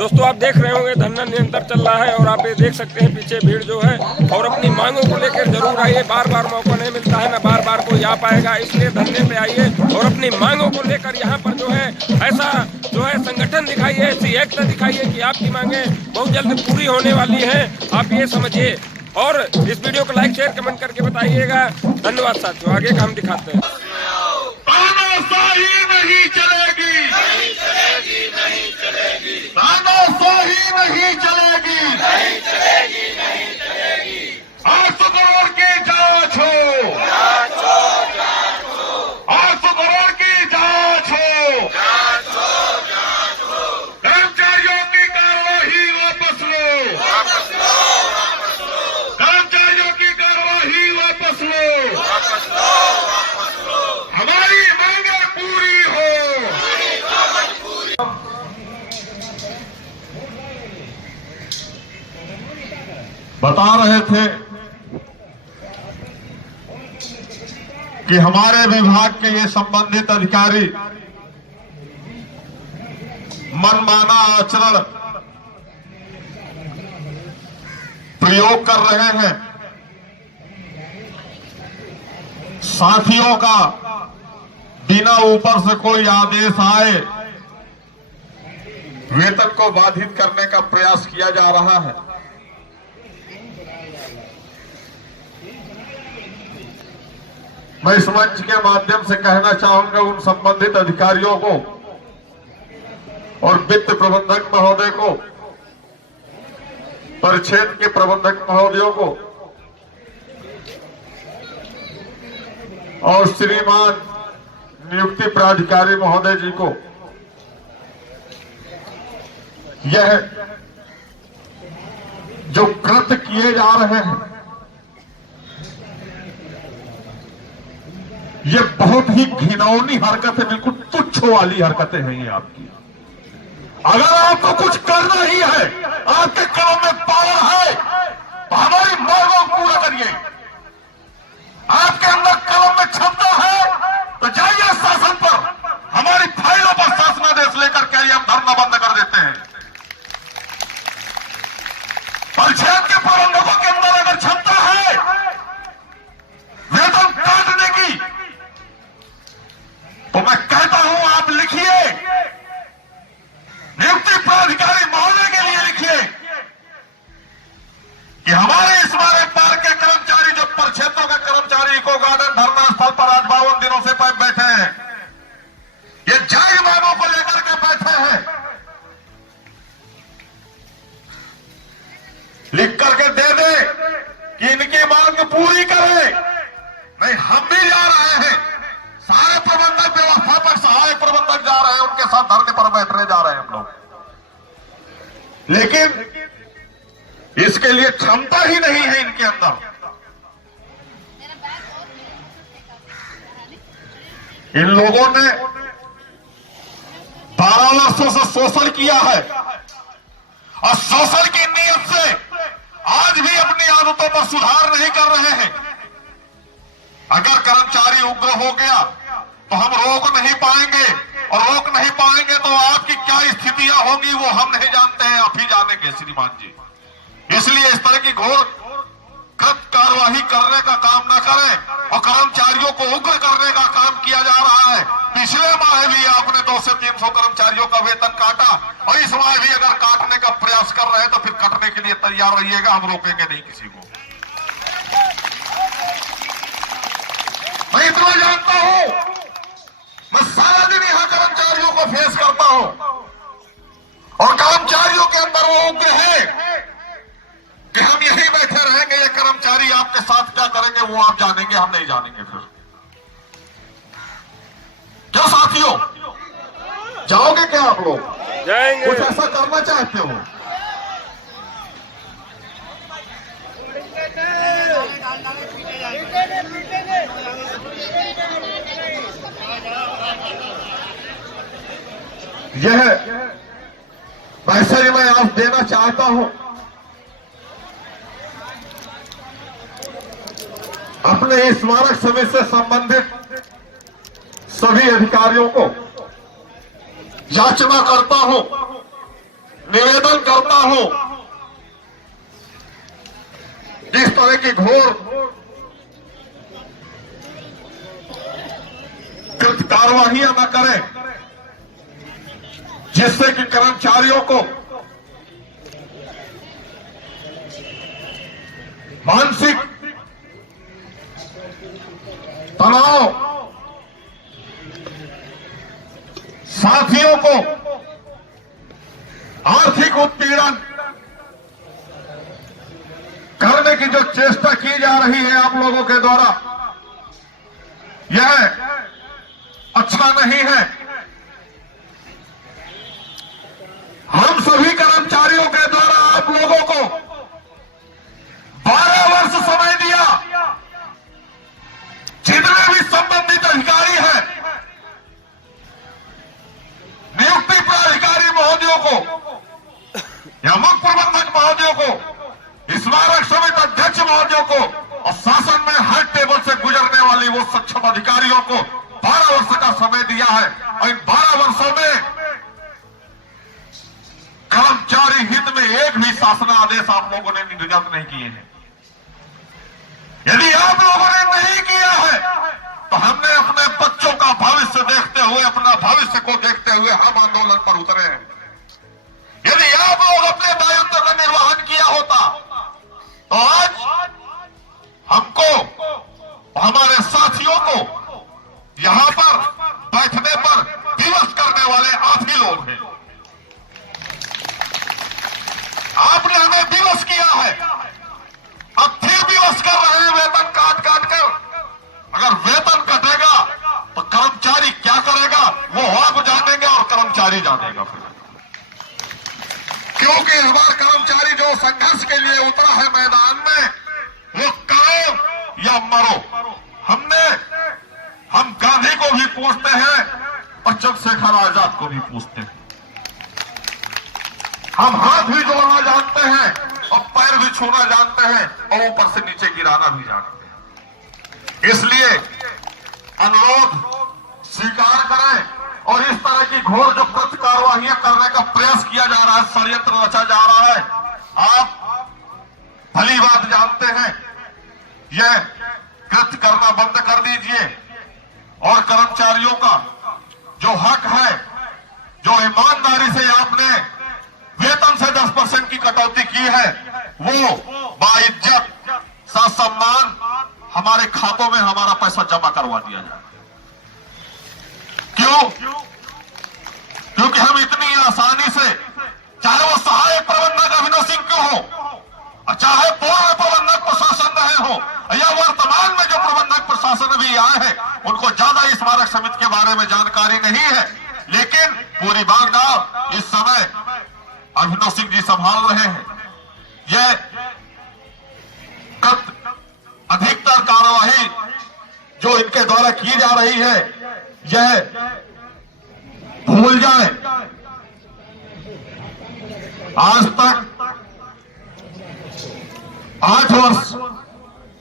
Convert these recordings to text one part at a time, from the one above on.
दोस्तों आप देख रहे होंगे धरना निरंतर चल रहा है और आप ये देख सकते हैं पीछे भीड़ जो है, और अपनी मांगों को लेकर जरूर आइए। बार बार मौका नहीं मिलता है, ना बार बार कोई आ पाएगा, इसलिए धरने पे आइए और अपनी मांगों को लेकर यहाँ पर जो है ऐसा जो है संगठन दिखाइए, ऐसी एकता दिखाइए कि आपकी मांगे बहुत जल्द पूरी होने वाली है। आप ये समझिए और इस वीडियो को लाइक शेयर कमेंट करके बताइएगा। धन्यवाद साथियों, आगे काम दिखाते हैं। नहीं चलेगी, नहीं चलेगी, नहीं चलेगी, तानाशाही नहीं चलेगी, नहीं चलेगी, नहीं चलेगी। 800 करोड़ की जांच हो, 800 करोड़ की जांच हो, कर्मचारियों की कार्यवाही वापस लो, कर्मचारियों की कार्यवाही वापस लो, हमारी मांगे पूरी हो। बता रहे थे कि हमारे विभाग के ये संबंधित अधिकारी मनमाना आचरण प्रयोग कर रहे हैं। साथियों का बिना ऊपर से कोई आदेश आए वेतन को बाधित करने का प्रयास किया जा रहा है। मैं इस मंच के माध्यम से कहना चाहूंगा उन संबंधित अधिकारियों को और वित्त प्रबंधक महोदय को, परिक्षेत्र के प्रबंधक महोदयों को और श्रीमान नियुक्ति प्राधिकारी महोदय जी को, यह जो कृत्य किए जा रहे हैं ये बहुत ही घिनौनी हरकत है, बिल्कुल तुच्छ वाली हरकतें हैं ये आपकी। अगर आपको कुछ करना ही है, आपके कलम में पावर है तो हमारी मांगों को पूरा करिए। आपके अंदर कलम में क्षमता है तो जाइए शासन पर, हमारी फाइलों पर शासनादेश लेकर के हम धरना बंद कर देते हैं। परिषद के प्रबंधकों के अंदर अगर क्षमता है वेतन काटने की तो मैं कहता हूं आप लिखिए, नियुक्ति प्राधिकारी महोदय के लिए लिखिए कि हमारे इस बारे पार्क के कर्मचारी जो परिक्षेत्रों के कर्मचारी इको गार्डन धरना स्थल पर आज 52 दिनों से बैठे हैं, ये जायज मांगों को लेकर के बैठे हैं, लिख करके दे दे कि इनकी मांग पूरी करें। नहीं, हम भी जा रहे हैं, सारे प्रबंधक व्यवस्था पर सहायक प्रबंधक जा रहे हैं, उनके साथ धरने पर बैठने जा रहे हैं हम लोग, लेकिन इसके लिए क्षमता ही नहीं है इनके अंदर। इन लोगों ने 12 वर्षों से शोषण किया है और शोषण की नीयत से आज भी अपनी आदतों पर सुधार नहीं कर रहे हैं। अगर कर्मचारी उग्र हो गया तो हम रोक नहीं पाएंगे, और रोक नहीं पाएंगे तो आपकी क्या स्थितियां होंगी वो हम नहीं जानते हैं, आप ही जानेंगे श्रीमान जी। इसलिए इस तरह की घोर कार्यवाही करने का काम न करें और कर्मचारियों को उग्र करने का काम किया जा रहा है। पिछले माह भी आपने 200 से 300 कर्मचारियों का वेतन काटा और इस माह भी अगर काटने का प्रयास कर रहे हैं तो फिर कटने के लिए तैयार रहिएगा, हम रोकेंगे नहीं किसी को। मैं इतना जानता हूं, मैं सारा दिन यहां कर्मचारियों को फेस करता हूं और कर्मचारियों के अंदर वो उग्र है कि हम यहीं बैठे रहेंगे, ये कर्मचारी आपके साथ क्या करेंगे वो आप जानेंगे, हम नहीं जानेंगे। फिर क्या साथियों, जाओगे क्या आप लोग? जाएंगे। कुछ ऐसा करना चाहते हो? यह मैसेज मैं आज देना चाहता हूं अपने स्मारक समिति से संबंधित सभी अधिकारियों को। याचना करता हूं निवेदन करता हूं, जिस तरह की घोर कार्यवाहियां न करें जिससे कि कर्मचारियों को मानसिक तनाव, साथियों को आर्थिक उत्पीड़न करने की जो चेष्टा की जा रही है आप लोगों के द्वारा, यह अच्छा नहीं है। हम सभी कर्मचारियों के द्वारा आप लोगों को 12 वर्ष समय दिया। जितने भी संबंधित अधिकारी हैं, नियुक्ति प्राधिकारी महोदयों को या मुख्य प्रबंधक महोदयों को, स्मारक समिति अध्यक्ष महोदयों को और शासन में हर टेबल से गुजरने वाली वो सक्षम अधिकारियों को 12 वर्ष का समय दिया है। और इन 12 वर्षों में कर्मचारी हित में एक भी शासनादेश आप लोगों ने निर्गत नहीं किए हैं। यदि आप लोगों ने नहीं किया है तो हमने अपने बच्चों का भविष्य देखते हुए, अपना भविष्य को देखते हुए हम आंदोलन पर उतरे हैं। यदि आप लोग अपने दायित्व का निर्वहन किया होता तो आज हमको, हमारे साथियों को यहां पर बैठने पर दिवस करने वाले आप ही लोग हैं। आपने हमें दिवस किया है, अब फिर दिवस कर रहे हैं वेतन काट काट कर। अगर वेतन कटेगा तो कर्मचारी क्या करेगा वो आप जानेंगे और कर्मचारी जानेगा फिर। क्योंकि हमारा कर्मचारी जो संघर्ष के लिए उतरा है मैदान में, वो करो या मरो। हम गांधी को भी पूछते हैं और चंद्रशेखर आजाद को भी पूछते हैं। हम हाथ भी जोड़ना जानते हैं और पैर भी छूना जानते हैं और ऊपर से नीचे गिराना भी जानते हैं। इसलिए अनुरोध स्वीकार करें और इस तरह की घोर जो कृत्य कार्यवाहियां करने का प्रयास किया जा रहा है, षड्यंत्र रचा जा रहा है, आप भली बात जानते हैं। यह कृत्य करना बंद कर दीजिए और कर्मचारियों का जो हक है, जो ईमानदारी से आपने वेतन से 10% की कटौती की है, वो बाइज्जत ससम्मान हमारे खातों में हमारा पैसा जमा करवा दिया जाए। क्यों? क्योंकि हम इतनी आसानी से, चाहे वो सहायक प्रबंधक अभिनव सिंह क्यों हो, चाहे पूर्व प्रबंधक प्रशासन रहे हो या वर्तमान में जो प्रबंधक प्रशासन भी आए हैं, उनको ज्यादा स्मारक समिति के बारे में जानकारी नहीं है। लेकिन पूरी बागडोर इस समय अभिनव सिंह जी संभाल रहे हैं। यह अधिकतर कार्यवाही जो इनके द्वारा की जा रही है, यह भूल जाए। आज तक 8 वर्ष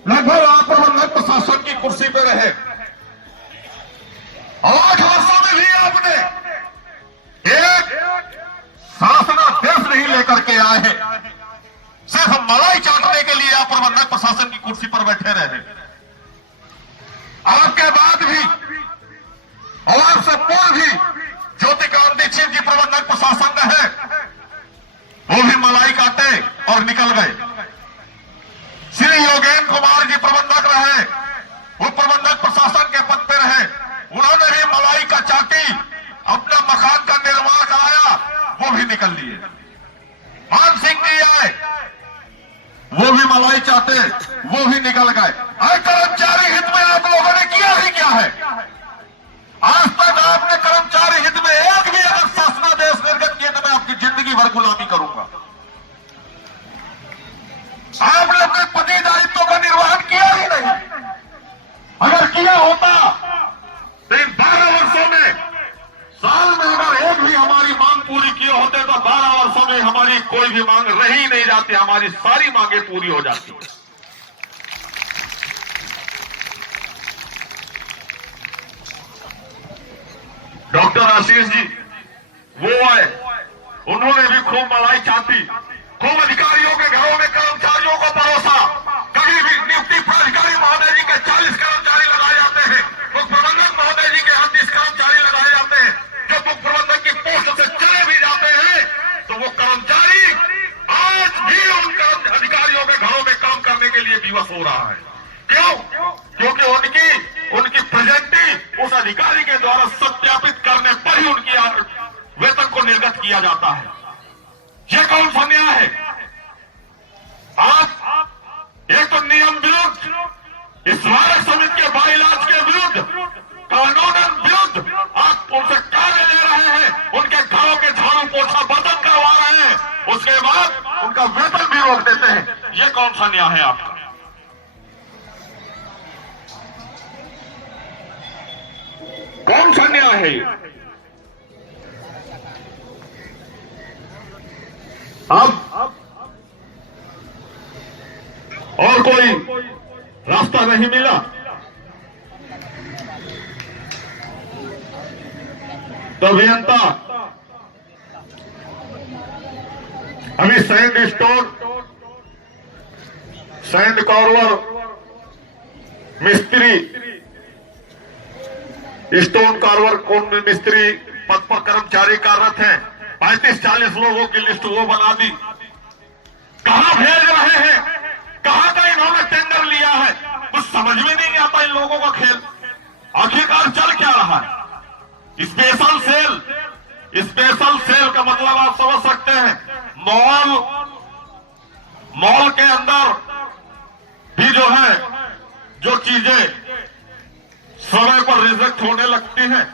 लगभग आप प्रबंधक प्रशासन की कुर्सी पर रहे। 8 वर्षों में भी आपने एक शासनादेश नहीं लेकर के आए हैं। सिर्फ मलाई चाटने के लिए आप प्रबंधक प्रशासन की कुर्सी पर बैठे रहे। आपके बाद भी और आपसे पूर्व भी ज्योतिकांत दीक्षित जी प्रबंधक प्रशासन रहे, वो भी मलाई काटे और निकल गए। श्री योगेंद्र कुमार जी प्रबंधक रहे, वो प्रबंधक प्रशासन के पद पे रहे, उन्होंने भी मलाई का चाटी, अपना मकान का निर्माण कराया, वो भी निकल लिए। मान सिंह जी आए, वो भी मलाई चाटे, वो भी निकल गए। कर्मचारी हित में आप लोगों ने किया ही क्या है? आज तक आपने कर्मचारी हित में एक भी अगर शासनादेश निर्गत किए तो मैं आपकी जिंदगी भर गुलामी करूंगा। आपने अपने पति दायित्व का निर्वहन किया ही नहीं। अगर किया होता तो इन 12 वर्षों में, साल में अगर एक भी हमारी मांग पूरी किए होते तो 12 वर्षों में हमारी कोई भी मांग रह ही नहीं जाती, हमारी सारी मांगे पूरी हो जाती। डॉक्टर आशीष जी वो आए, उन्होंने भी खूब मलाई चाटी, खूब अधिकारियों के घरों में कर्मचारियों को परोसा। कभी भी नियुक्ति प्राधिकारी महोदय जी के 40 कर्मचारी लगाए जाते हैं, मुख्य प्रबंधक महोदय जी के 38 कर्मचारी लगाए जाते हैं। जब मुख्य प्रबंधक की पोस्ट से चले भी जाते हैं तो वो कर्मचारी आज भी उन अधिकारियों के घरों में काम करने के लिए विवश हो रहा है। क्यों? क्योंकि उनकी प्रेजेंटी उस अधिकारी के द्वारा सत्यापित करने पर ही उनकी वेतन को निर्गत किया जाता है। यह कौन सा न्याय है? आप एक तो नियम विरुद्ध, स्मारक समिति के बाइलाज के विरुद्ध, कानूनन विरुद्ध आप उनसे कार्य ले रहे हैं, उनके घरों के झाड़ू पोछा बर्तन करवा रहे हैं, उसके बाद उनका वेतन भी रोक देते हैं। यह कौन सा न्याय है आपका? कौन सा न्याय है ये? अब और कोई रास्ता नहीं मिला तो अभियंता अभी सैंड स्टोन, सैंड कॉर्वर मिस्त्री, स्टोन कार्वर कौन मिस्त्री पद पर कर्मचारी कार्यरत हैं। 35-40 लोगों की लिस्ट वो बना दी। कहां भेज रहे हैं? कहां का इन्होंने टेंडर लिया है? कुछ समझ में नहीं आता इन लोगों का खेल। आखिरकार चल क्या रहा है? स्पेशल सेल का मतलब आप समझ सकते हैं। मॉल के अंदर भी जो है, जो चीजें समय पर रिजेक्ट होने लगती हैं,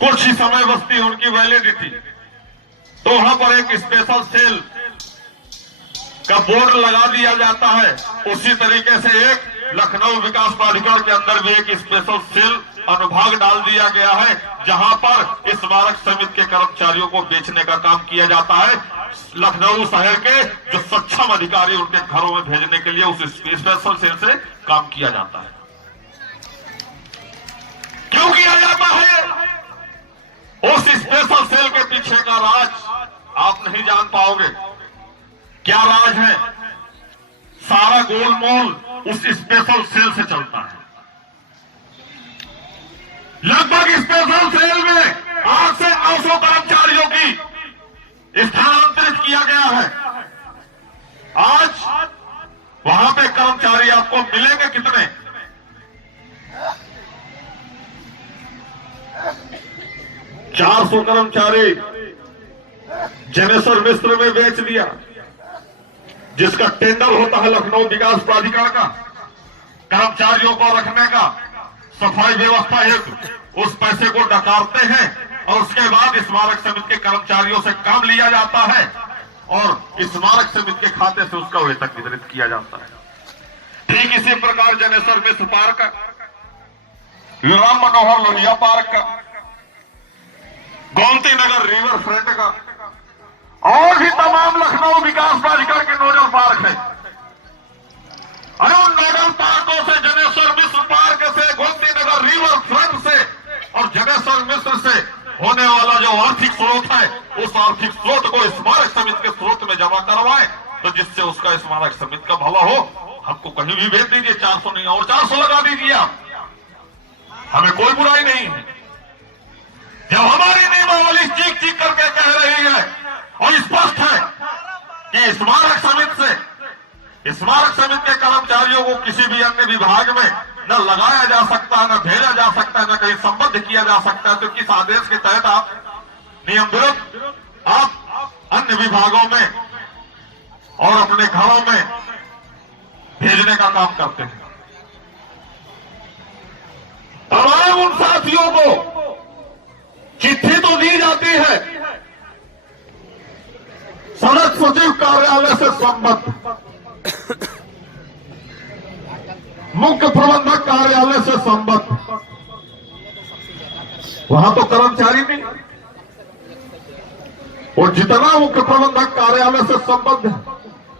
कुछ ही समय बचती उनकी वैलिडिटी, तो वहां पर एक स्पेशल सेल का बोर्ड लगा दिया जाता है। उसी तरीके से एक लखनऊ विकास प्राधिकरण के अंदर भी एक स्पेशल सेल अनुभाग डाल दिया गया है, जहां पर स्मारक समिति के कर्मचारियों को बेचने का काम किया जाता है। लखनऊ शहर के जो सक्षम अधिकारी उनके घरों में भेजने के लिए उस स्पेशल सेल से काम किया जाता है। क्यों किया जाता है? उस स्पेशल सेल के पीछे का राज आप नहीं जान पाओगे। क्या राज है? सारा गोलमोल उस स्पेशल सेल से चलता है। लगभग स्पेशल सेल में 8 से 900 कर्मचारियों की स्थानांतरित किया गया है। आज वहां पे कर्मचारी आपको मिलेंगे कितने? 400 कर्मचारी जनेश्वर मिश्र में बेच दिया, जिसका टेंडर होता है लखनऊ विकास प्राधिकरण का, कर्मचारियों को रखने का, सफाई व्यवस्था हेतु उस पैसे को डकारते हैं और उसके बाद स्मारक समिति के कर्मचारियों से काम लिया जाता है और स्मारक समिति के खाते से उसका वेतन वितरित किया जाता है। ठीक इसी प्रकार जनेश्वर मिश्र पार्क, राम मनोहर लोहिया पार्क का, गोमती नगर रिवर फ्रंट का और भी तमाम लखनऊ विकास प्राधिकरण के नोडल पार्क है। अरे उन नोडल पार्कों से, जनेश्वर मिश्र पार्क से, गोमती नगर रिवर फ्रंट से और जनेश्वर मिश्र से होने वाला जो आर्थिक स्रोत है, उस आर्थिक स्रोत को स्मारक समिति के स्रोत में जमा करवाएं, तो जिससे उसका स्मारक समिति का भला हो। हमको कहीं भी भेज दीजिए, 400 नहीं और 400 लगा दीजिए आप, हमें कोई बुराई नहीं है। जब हमारी नियमावली चीख चीख करके कह रही है और स्पष्ट है कि स्मारक समिति के कर्मचारियों को किसी भी अन्य विभाग में न लगाया जा सकता, न भेजा जा सकता, न कहीं संबद्ध किया जा सकता, तो किस आदेश के तहत आप नियम विरुद्ध आप अन्य विभागों में और अपने घरों में भेजने का काम करते हैं? तमाम उन साथियों को चिट्ठी तो दी जाती है सड़क सचिव कार्यालय से संबद्ध, मुख्य प्रबंधक कार्यालय से संबद्ध, वहां तो कर्मचारी नहीं, और जितना मुख्य प्रबंधक कार्यालय से संबद्ध है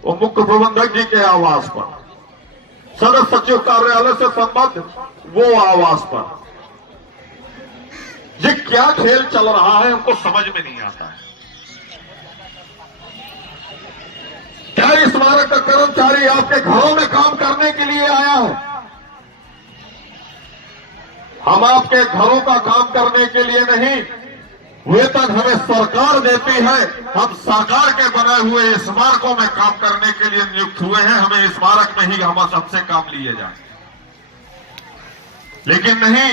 वो मुख्य प्रबंधक जी के आवास पर, सदस्य सचिव कार्यालय से संबद्ध वो आवास पर। ये क्या खेल चल रहा है हमको समझ में नहीं आता है। न्याय स्मारक का कर्मचारी आपके घरों में काम करने के लिए आया है। हम आपके घरों का काम करने के लिए नहीं, वेतन हमें सरकार देती है। हम सरकार के बनाए हुए स्मारकों में काम करने के लिए नियुक्त हुए हैं। हमें स्मारक में ही हम सबसे काम लिए जाए, लेकिन नहीं,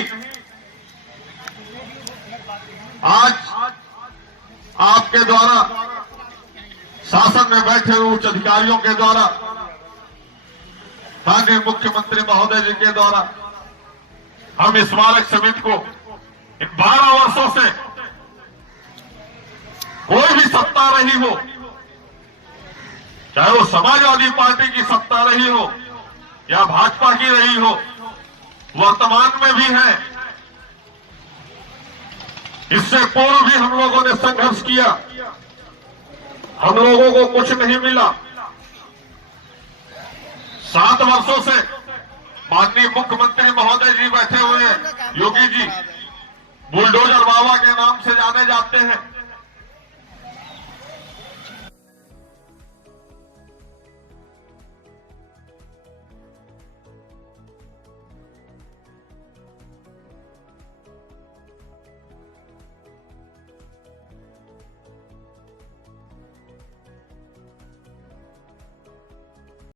आज आपके द्वारा, शासन में बैठे हुए उच्च अधिकारियों के द्वारा, माननीय मुख्यमंत्री महोदय जी के द्वारा हम स्मारक समिति को इन 12 वर्षों से कोई भी सत्ता रही हो, चाहे वो समाजवादी पार्टी की सत्ता रही हो या भाजपा की रही हो, वर्तमान में भी है, इससे पूर्व भी हम लोगों ने संघर्ष किया, हम लोगों को कुछ नहीं मिला। 7 वर्षों से माननीय मुख्यमंत्री महोदय जी बैठे हुए हैं, योगी जी बुलडोजर बाबा के नाम से जाने जाते हैं।